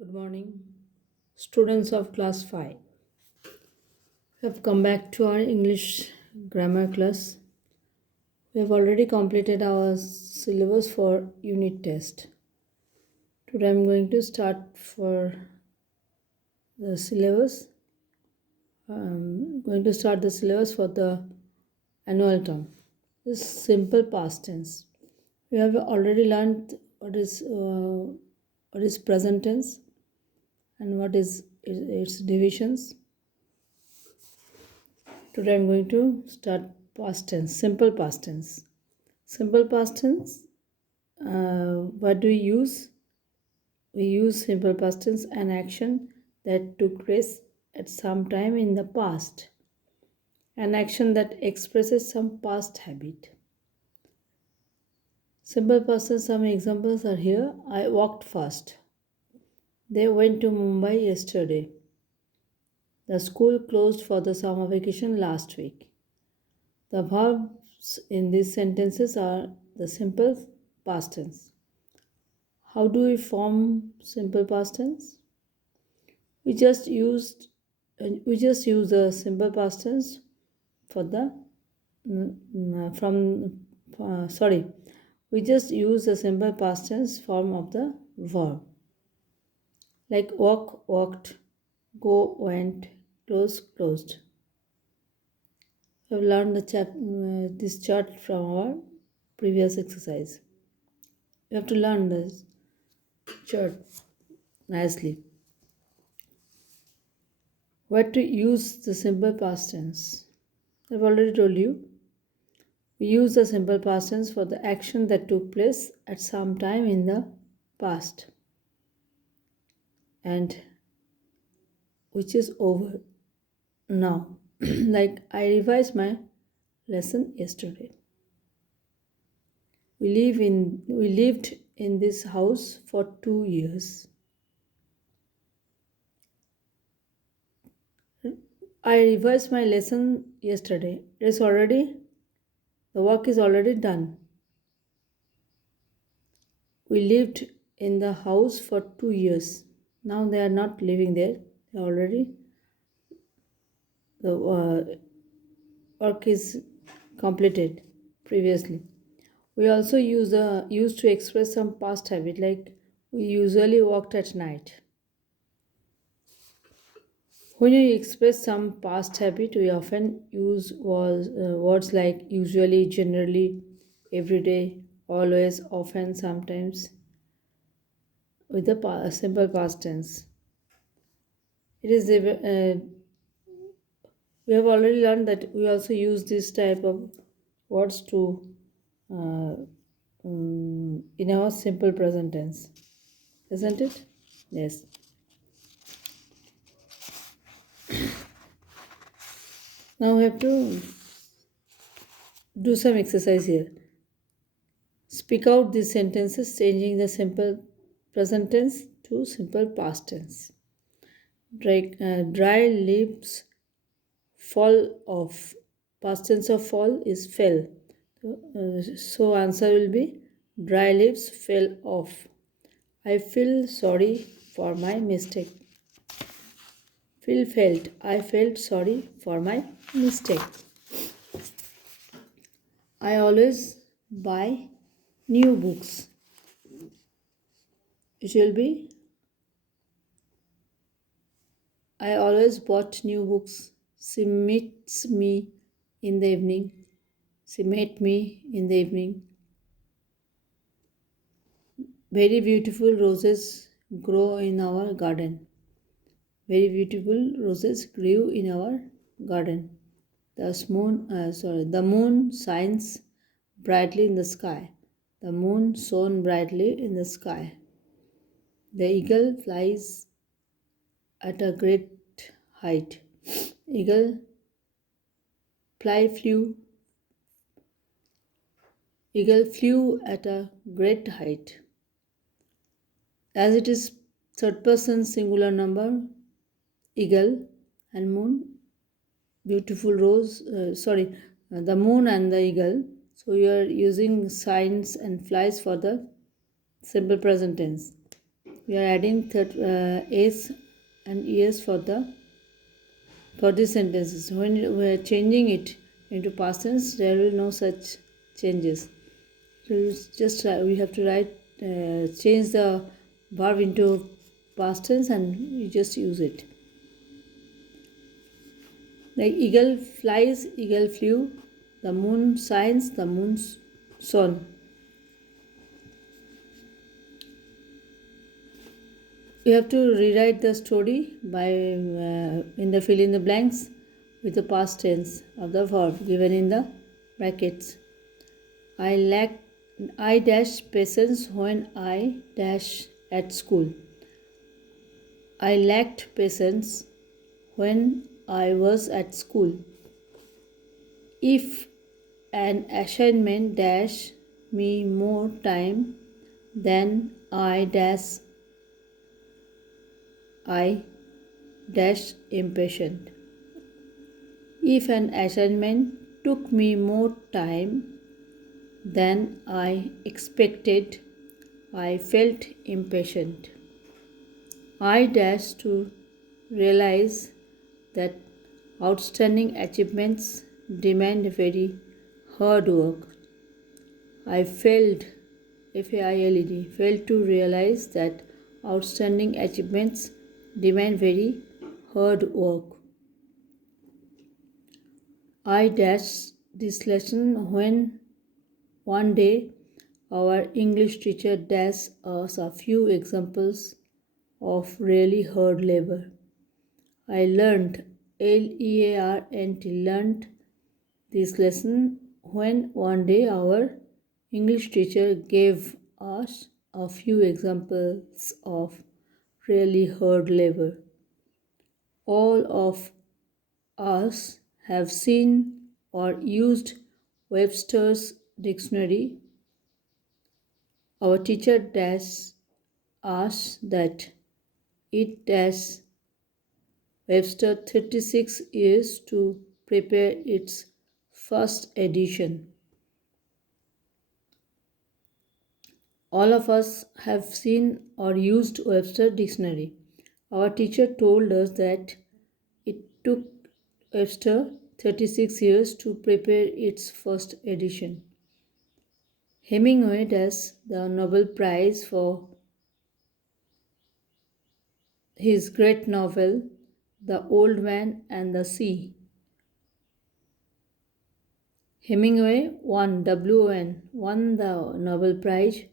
Good morning, students of class 5. We have come back to our English grammar class. We have already completed our syllabus for unit test. Today I am going to start for the syllabus. Going to start the syllabus for the annual term. This simple past tense. We have already learned what is present tense and what is its divisions. Today I'm going to start past tense, simple past tense. Simple past tense, what do we use? We use simple past tense, an action that took place at some time in the past, an action that expresses some past habit. Simple past tense, some examples are here. I walked fast. They went to Mumbai yesterday. The school closed for the summer vacation last week. The verbs in these sentences are the simple past tense. How do we form simple past tense? We just use the simple past tense for the we just use the simple past tense form of the verb, like walk, walked, go, went, close, closed. We've learned this chart from our previous exercise. You have to learn this chart nicely. Where to use the simple past tense? I've already told you. We use the simple past tense for the action that took place at some time in the past and which is over now. Like I revised my lesson yesterday. We lived in this house for 2 years. I revised my lesson yesterday. The work is already done. We lived in the house for 2 years. Now they are not living there. They already the work is completed previously. We also used to express some past habit, like we usually walked at night. When you express some past habit, we often use words like usually, generally, every day, always, often, sometimes, with the simple past tense. It is we have already learned that we also use this type of words to in our simple present tense, isn't it? Yes. Now we have to do some exercise here. Speak out these sentences, changing the simple present tense to simple past tense. Dry leaves fall off. Past tense of fall is fell. So answer will be dry leaves fell off. I feel sorry for my mistake. Phil felt. I felt sorry for my mistake. I always buy new books. It will be I always bought new books. She meets me in the evening. She met me in the evening. Very beautiful roses grow in our garden. Very beautiful roses grew in our garden. The moon shines brightly in the sky. The moon shone brightly in the sky. The eagle flies at a great height. Eagle fly flew. Eagle flew at a great height. As it is third person singular number, eagle and moon, beautiful rose, the moon and the eagle. So you are using signs and flies for the simple present tense. We are adding s and es for these sentences. When we are changing it into past tense, there will be no such changes. So just we have to change the verb into past tense and you just use it. Like eagle flies, eagle flew, the moon shines, the moon shone. You have to rewrite the story by in the fill in the blanks with the past tense of the verb given in the brackets. I dash patience when I dash at school. I lacked patience when I was at school. If an assignment dash me more time than I dash impatient. If an assignment took me more time than I expected, I felt impatient. I dash to realize that outstanding achievements demand very hard work. I failed to realize that outstanding achievements demand very hard work. I dashed this lesson when one day our English teacher dashed us a few examples of really hard labor. I learned learned this lesson when one day our English teacher gave us a few examples of really hard labor. All of us have seen or used Webster's dictionary. Our teacher dash us that it dash Webster 36 years to prepare its first edition. All of us have seen or used Webster dictionary. Our teacher told us that it took Webster 36 years to prepare its first edition. Hemingway does the Nobel Prize for his great novel, The Old Man and the Sea. Hemingway won the Nobel Prize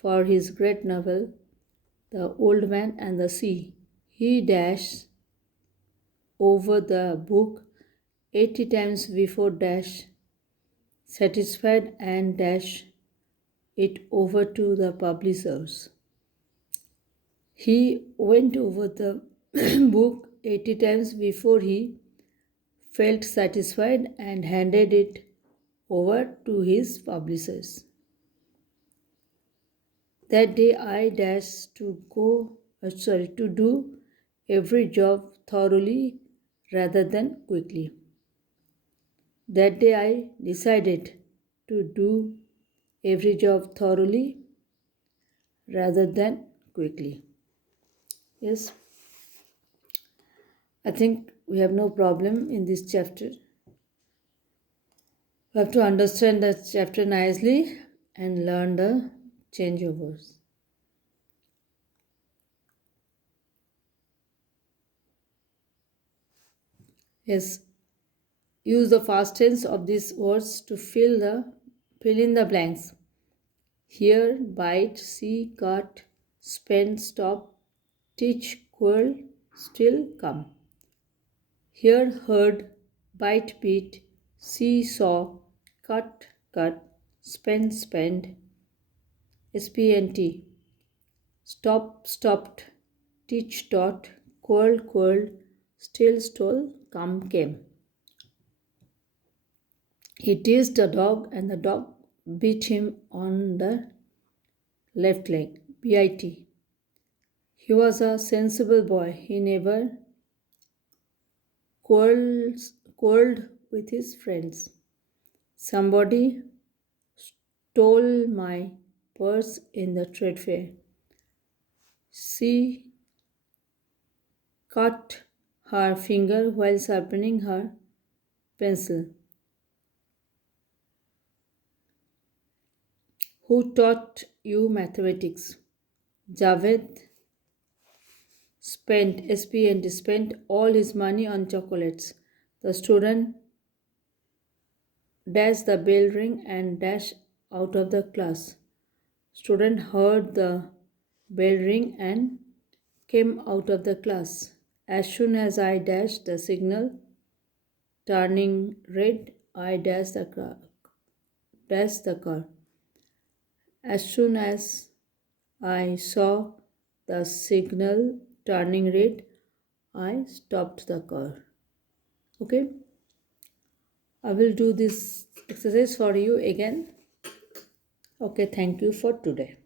for his great novel, The Old Man and the Sea. He dashed over the book 80 times before satisfied and dashed it over to the publishers. He went over the book 80 times before he felt satisfied and handed it over to his publishers. That day I dashed to do every job thoroughly rather than quickly. That day I decided to do every job thoroughly rather than quickly. Yes, I think we have no problem in this chapter. We have to understand the chapter nicely and learn the changeovers. Yes, use the past tense of these words to fill in the blanks. Hear, bite, see, cut, spend, stop, teach, quarrel, still, come. Hear, heard, bite, beat, see, saw, cut, spend, spend, spnt. Stop, stopped, teach, taught, quarreled, still, stole, come, came. He teased the dog and the dog beat him on the left leg. Bit. He was a sensible boy. He never quarreled with his friends. Somebody stole my purse in the trade fair. She cut her finger while sharpening her pencil. Who taught you mathematics? Javed spent all his money on chocolates. The student dashed the bell ring and dashed out of the class. Student heard the bell ring and came out of the class. As soon as I dashed the signal turning red, I dashed the car. As soon as I saw the signal turning red, I stopped the car. Okay, I will do this exercise for you again. Okay, thank you for today.